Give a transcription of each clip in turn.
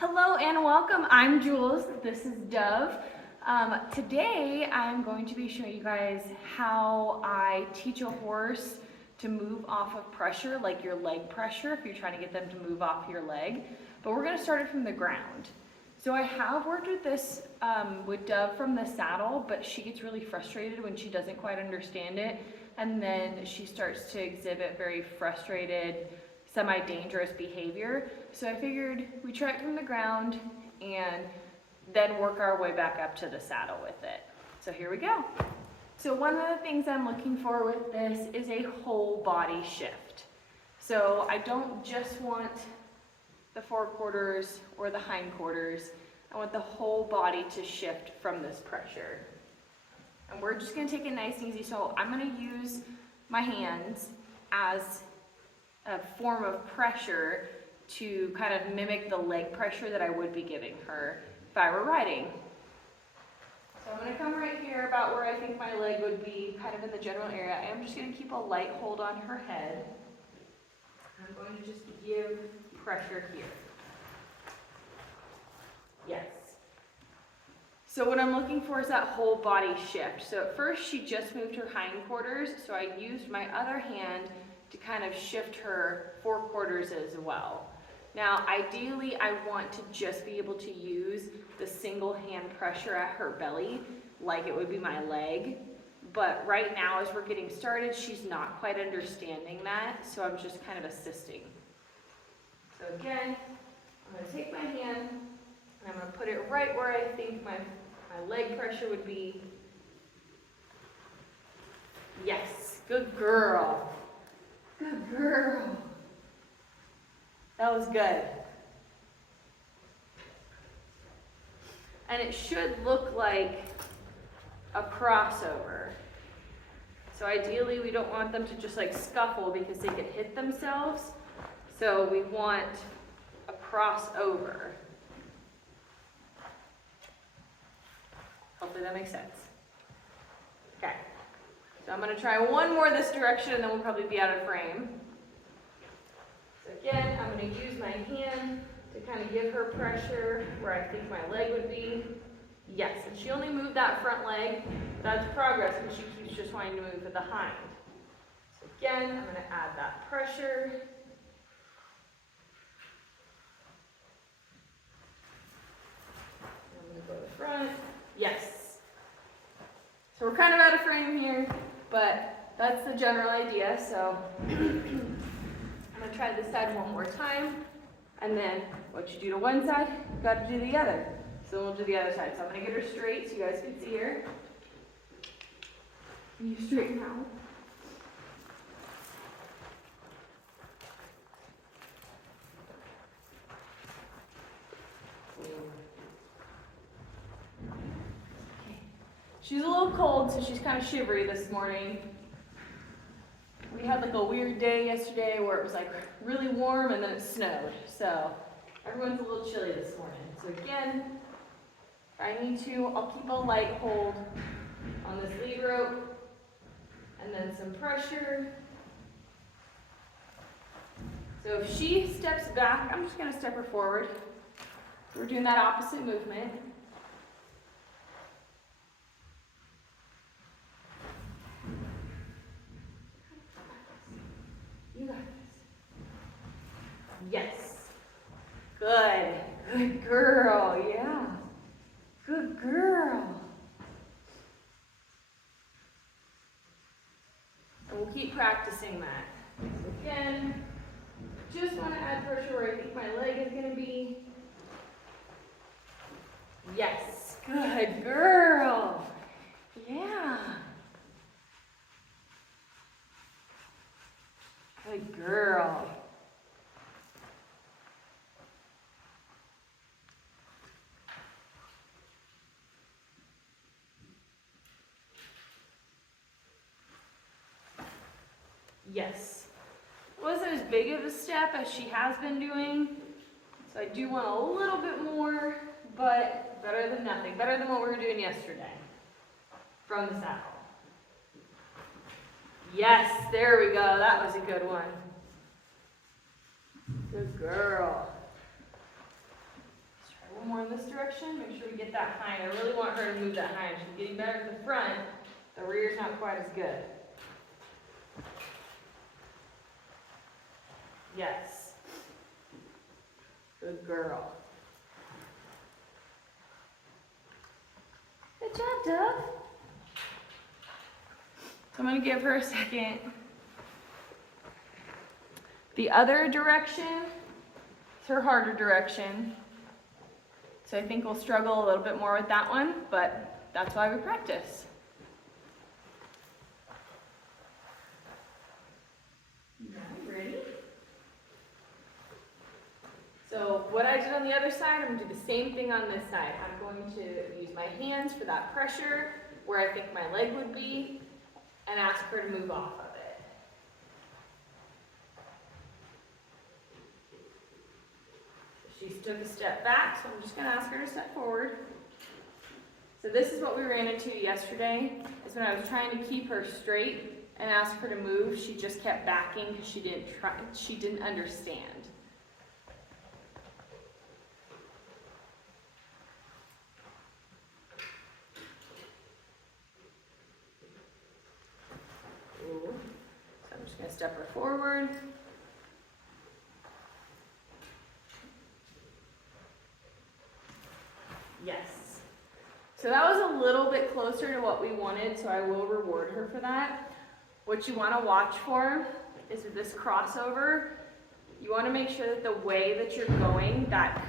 Hello and welcome. I'm Jules. This is Dove. Today I'm going to be showing you guys how I teach a horse to move off of pressure, like your leg pressure, if you're trying to get them to move off your leg. But we're going to start it from the ground. So I have worked with this with Dove from the saddle, but she gets really frustrated when she doesn't quite understand it. And then she starts to exhibit very frustrated, semi-dangerous behavior. So I figured we try it from the ground and then work our way back up to the saddle with it. So here we go. So one of the things I'm looking for with this is a whole body shift. So I don't just want the forequarters or the hindquarters. I want the whole body to shift from this pressure. And we're just gonna take it nice and easy. So I'm gonna use my hands as a form of pressure to kind of mimic the leg pressure that I would be giving her if I were riding. So I'm going to come right here about where I think my leg would be, kind of in the general area. I'm just going to keep a light hold on her head. I'm going to just give pressure here. Yes. So what I'm looking for is that whole body shift. So at first she just moved her hindquarters, so I used my other hand to kind of shift her forequarters as well. Now, ideally, I want to just be able to use the single hand pressure at her belly like it would be my leg. But right now, as we're getting started, she's not quite understanding that, so I'm just kind of assisting. So again, I'm going to take my hand and I'm going to put it right where I think my leg pressure would be. Yes, good girl. Good girl. That was good. And it should look like a crossover. So ideally we don't want them to just like scuffle because they could hit themselves. So we want a crossover. Hopefully that makes sense. Okay. So I'm going to try one more this direction and then we'll probably be out of frame. So again, I'm going to use my hand to kind of give her pressure where I think my leg would be. Yes, and she only moved that front leg. That's progress because she keeps just wanting to move with the hind. So again, I'm going to add that pressure. I'm going to go to the front. Yes. So we're kind of out of frame here, but that's the general idea. So I'm going to try this side one more time, and then what you do to one side, you got to do the other. So we'll do the other side. So I'm going to get her straight so you guys can see her. You straight now. Okay. She's a little cold, so she's kind of shivery this morning. We had like a weird day yesterday where it was like really warm and then it snowed. So everyone's a little chilly this morning. So again, if I need to, I'll keep a light hold on this lead rope and then some pressure. So if she steps back, I'm just going to step her forward. So we're doing that opposite movement. You got this. Yes. Good. Good girl. Yeah. Good girl. And we'll keep practicing that. So again, just want to add pressure where I think my leg is going to be. Yes. Good girl. Yeah. Good girl. Yes. It wasn't as big of a step as she has been doing, so I do want a little bit more, but better than nothing. Better than what we were doing yesterday from the saddle. Yes, there we go. That was a good one. Good girl. this direction, make sure we get that hind. I really want her to move that hind. She's getting better at the front, the rear's not quite as good. Yes. Good girl. Good job, Dove. So I'm going to give her a second. The other direction is her harder direction. So I think we'll struggle a little bit more with that one, but that's why we practice. Ready? So what I did on the other side, I'm going to do the same thing on this side. I'm going to use my hands for that pressure where I think my leg would be and ask her to move off of it. She took a step back, so I'm just going to ask her to step forward. So this is what we ran into yesterday, is when I was trying to keep her straight and ask her to move, she just kept backing because she didn't understand. So I'm just going to step her forward. Yes. So that was a little bit closer to what we wanted, so I will reward her for that. What you want to watch for is with this crossover, you want to make sure that the way that you're going, that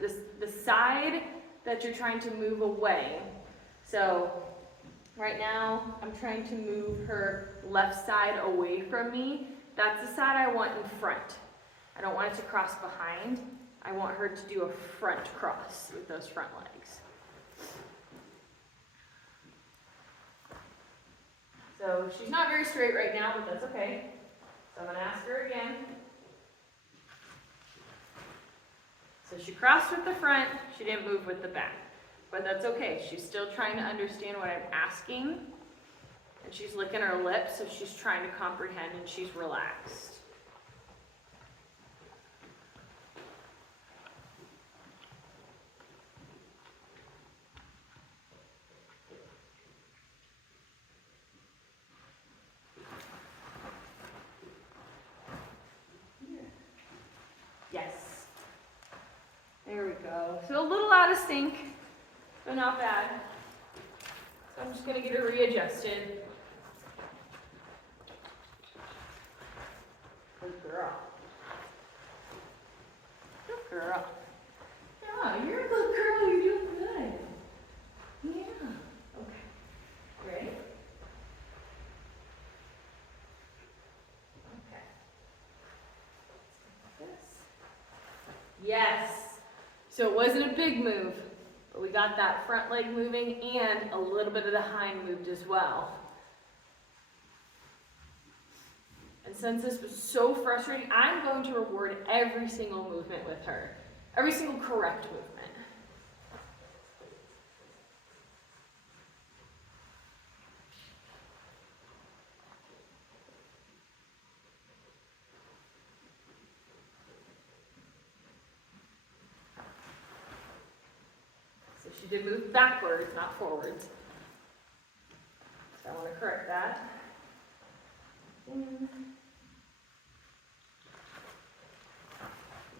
the side that you're trying to move away. So right now, I'm trying to move her left side away from me. That's the side I want in front. I don't want it to cross behind. I want her to do a front cross with those front legs. So she's not very straight right now, but that's okay. So I'm going to ask her again. So she crossed with the front, she didn't move with the back. But that's okay, she's still trying to understand what I'm asking. And she's licking her lips, so she's trying to comprehend and she's relaxed. Yes. There we go. So a little out of sync, but not bad. So I'm just going to get her readjusted. Good girl. Good girl. Yeah, you're a good girl. You're doing good. Yeah. Okay. Ready? Okay. This. Yes. So it wasn't a big move, but we got that front leg moving and a little bit of the hind moved as well. And since this was so frustrating, I'm going to reward every single movement with her. Every single correct movement. So she did move backwards, not forwards. So I want to correct that.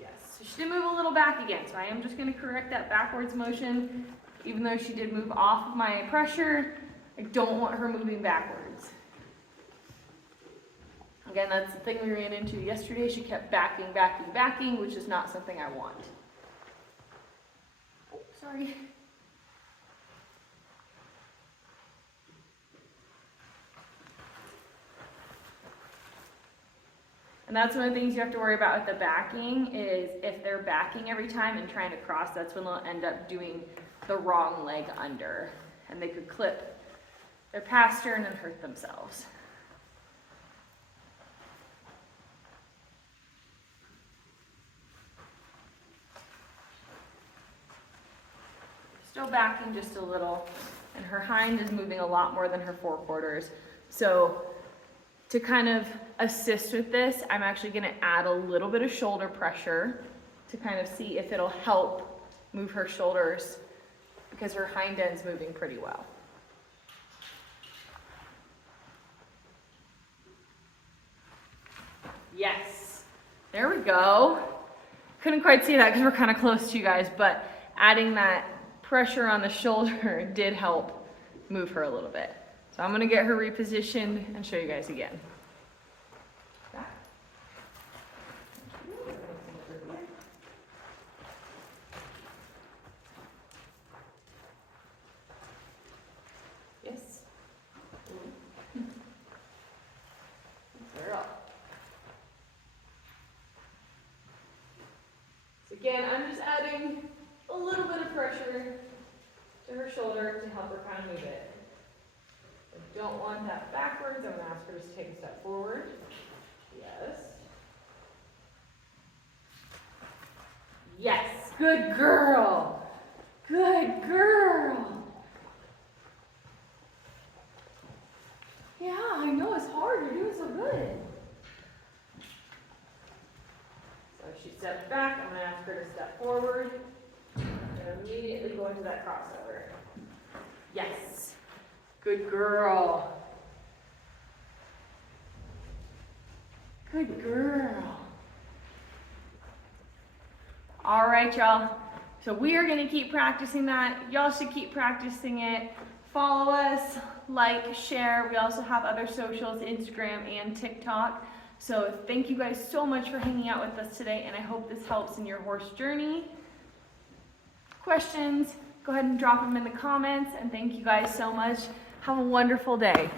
Yes, so she did move a little back again, so I am just going to correct that backwards motion. Even though she did move off of my pressure, I don't want her moving backwards. Again, that's the thing we ran into yesterday. She kept backing, which is not something I want. Oh, sorry. And that's one of the things you have to worry about with the backing is if they're backing every time and trying to cross, that's when they'll end up doing the wrong leg under. And they could clip their pastor and then hurt themselves. Still backing just a little. And her hind is moving a lot more than her forequarters. So to kind of assist with this, I'm actually going to add a little bit of shoulder pressure to kind of see if it'll help move her shoulders because her hind end's moving pretty well. Yes, there we go. Couldn't quite see that because we're kind of close to you guys, but adding that pressure on the shoulder did help move her a little bit. So I'm gonna get her repositioned and show you guys again. Yes. Girl. So again, I'm just adding a little bit of pressure to her shoulder to help her kind of move it. I don't want that backwards. I'm going to ask her to take a step forward. Yes. Yes. Good girl. Good girl. Yeah, I know it's hard. You're doing so good. So if she steps back, I'm going to ask her to step forward and immediately go into that crossover. Yes. Good girl. Good girl. All right, y'all. So we are going to keep practicing that. Y'all should keep practicing it. Follow us, like, share. We also have other socials, Instagram and TikTok. So thank you guys so much for hanging out with us today, and I hope this helps in your horse journey. Questions, go ahead and drop them in the comments, and thank you guys so much. Have a wonderful day.